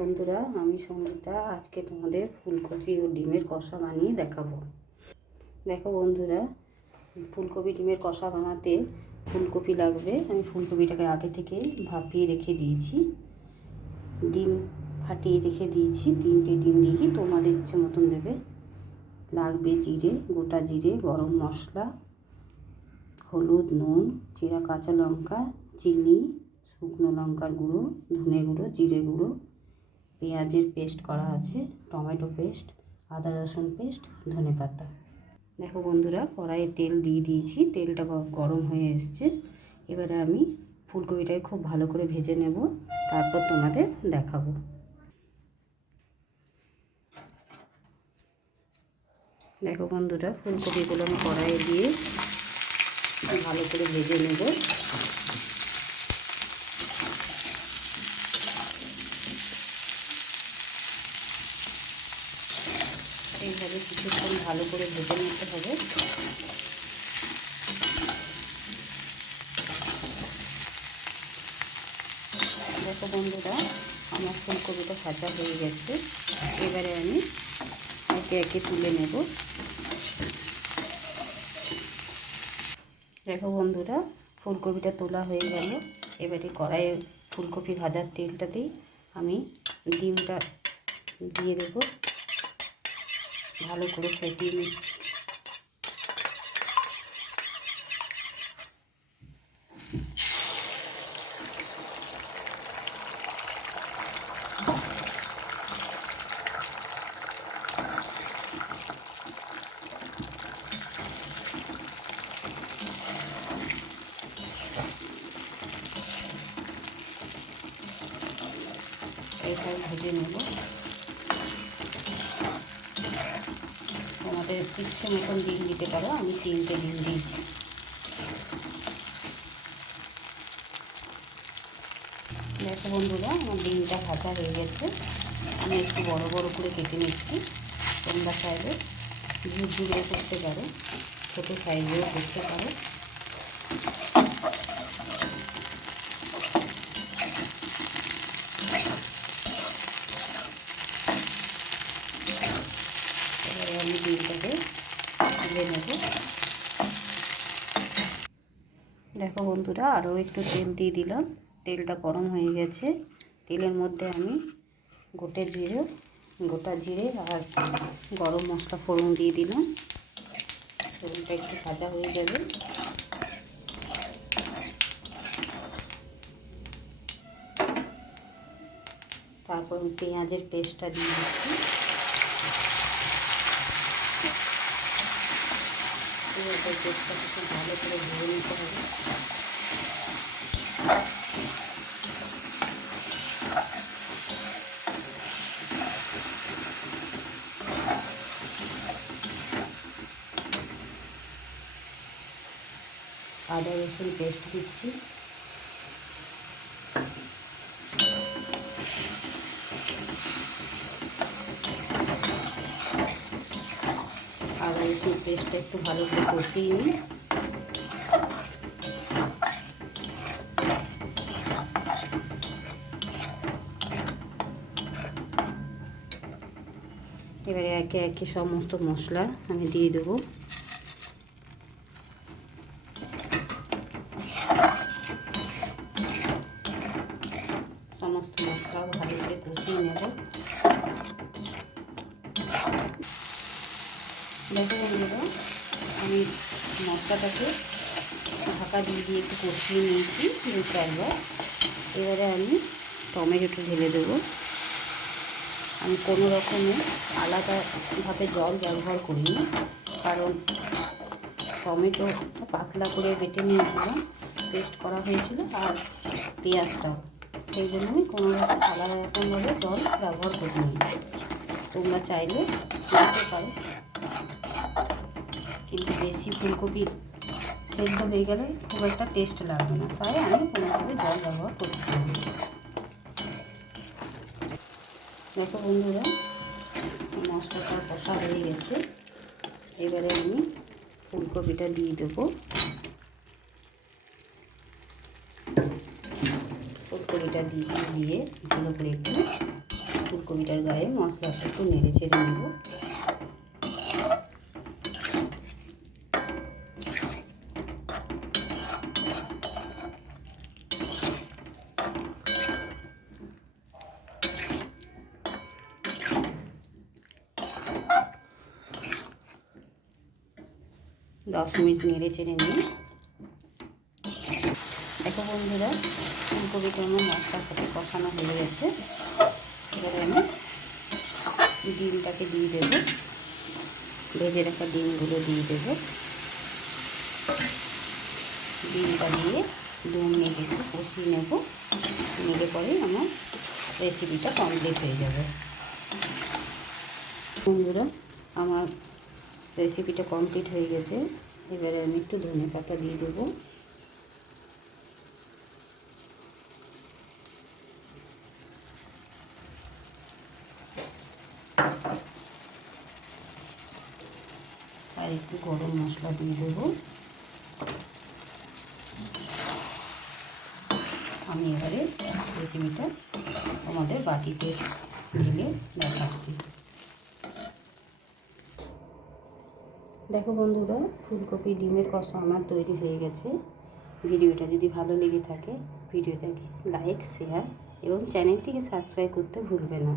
বন্ধুরা, আমি সঙ্গীতা। আজকে তোমাদের ফুলকপি ও ডিমের কষা বানিয়ে দেখাবো। দেখো বন্ধুরা, ফুলকপি ডিমের কষা বানাতে ফুলকপি লাগবে। আমি ফুলকপিটাকে আগে থেকে ভাপিয়ে রেখে দিয়েছি, ডিম ফাটিয়ে রেখে দিয়েছি। 3টে ডিম দিয়েছি, তোমাদের ইচ্ছে মতন দেবে। লাগবে জিরে, গোটা জিরে, গরম মশলা, হলুদ, নুন, চিরা কাঁচা লঙ্কা, চিনি, শুকনো লঙ্কার গুঁড়ো, ধনে গুঁড়ো, জিরে গুঁড়ো, পেঁয়াজের পেস্ট করা আছে, টমেটো পেস্ট, আদা রসুন পেস্ট, ধনেপাতা। দেখো বন্ধুরা, কড়াইয়ে তেল দিয়ে দিয়েছি, তেলটা গরম হয়ে এসছে। এবারে আমি ফুলকপিটাকে খুব ভালো করে ভেজে নেব, তারপর তোমাদের দেখাবো। দেখো বন্ধুরা, ফুলকপিগুলো আমি কড়াইয়ে দিয়ে ভালো করে ভেজে নেব। এইভাবে কিছুক্ষণ ভালো করে ভেজে নিতে হবে। দেখো বন্ধুরা, আমার ফুলকপিটা ভাজা হয়ে গেছে। এবারে আমি একে একে তুলে নেব। দেখো বন্ধুরা, ফুলকপিটা তোলা হয়ে গেল। এবারে কড়াইয়ে ফুলকপি ভাজার তেলটাতেই আমি ডিমটা দিয়ে দেব, ভালো করে ফেটিয়ে নিচ্ছি। এইটাই ভেজে নেব। তোমাদের ইচ্ছে মতন ডিম দিতে পারো, আমি 3টে ডিম দিয়েছি। দেখো বন্ধুরা, আমার ডিমটা ভাজা হয়ে গেছে। আমি একটু বড় বড় করে কেটে নিচ্ছি। তোমরা চাইলে ঝুরঝুরেও করতে পারো, ছোটো সাইজেও করতে পারো। এবারে আমি ডিমটাকে তুলে নেব। দেখো বন্ধুরা, আরও একটু তেল দিয়ে দিলাম। তেলটা গরম হয়ে গেছে। তেলের মধ্যে আমি গোটা জিরে আর গরম মশলা ফোড়ন দিয়ে দিলাম। ফোড়নটা একটু ভাজা হয়ে যাবে। তারপর আমি পেঁয়াজের পেস্টটা দিয়ে দিচ্ছি। পেঁয়াজের পেস্টটা খুব ভালো করে ভেজে নিতে হবে। আদা রসুন পেস্ট দিচ্ছি। আদা রসুন পেস্টটা একটু ভালো করে কষিয়ে নিই। এবারে একে একে সমস্ত মশলা আমি দিয়ে দেবো। সমস্ত মশলা ভালো করে কষিয়ে নেব। দেখো বন্ধুরা, আমি মশলাটাকে ঢাকা দিয়ে একটু কষিয়ে নিয়েছি 2-4 বার। এবারে আমি টমেটোটা ঢেলে দেবো। আমি কোনো রকমের আলাদাভাবে জল ব্যবহার করিনি, কারণ টমেটোটা পাতলা করে বেটে নিয়েছিলাম, পেস্ট করা হয়েছিল, আর পেঁয়াজটাও, সেই জন্য আমি কোনো আলাদা রকমভাবে জল ব্যবহার করিনি। তোমরা চাইলে দিতে পারো, কিন্তু বেশি ফুলকপি সেদ্ধ হয়ে গেলে খুব একটা টেস্ট লাগবে না, তাই আমি কোনোভাবে জল ব্যবহার করছি না। দেখো বন্ধুরা, মশলাটা কষা হয়ে গেছে। এবারে আমি ফুলকপিটা দিয়ে দেবো। ফুলকপিটা দিয়ে ভালো করে একটু ফুলকপিটার গায়ে মশলাটা একটু নেড়ে চেড়ে নেব। দশ মিনিট নেড়ে চেড়ে নিই। দেখো বন্ধুরা, ফুলকপিটা আমার মশলার সাথে কষানো হয়ে গেছে। এবারে আমি ডিমটাকে দিয়ে দেবো, ভেজে রাখা ডিমগুলো দিয়ে দেবো। ডিমটা দিয়ে 2 মিনিট একটু কষিয়ে নেব, নিলে পরে আমার রেসিপিটা কমপ্লিট হয়ে যাবে। বন্ধুরা, আমার রেসিপিটা কমপ্লিট হয়ে গেছে। এবারে আমি একটু ধনে পাতা দিয়ে দেবো। আর একটু গরম মশলা দিয়ে দেবো। আমি এবারে রেসিপিটা আমাদের বাটিতে ঢেলে দেখাচ্ছি। দেখো বন্ধুরা, ফুলকপি ডিমের কষা আমার তৈরি হয়ে গেছে। ভিডিওটা যদি ভালো লেগে থাকে ভিডিওটাকে লাইক, শেয়ার এবং চ্যানেলটিকে সাবস্ক্রাইব করতে ভুলবে না।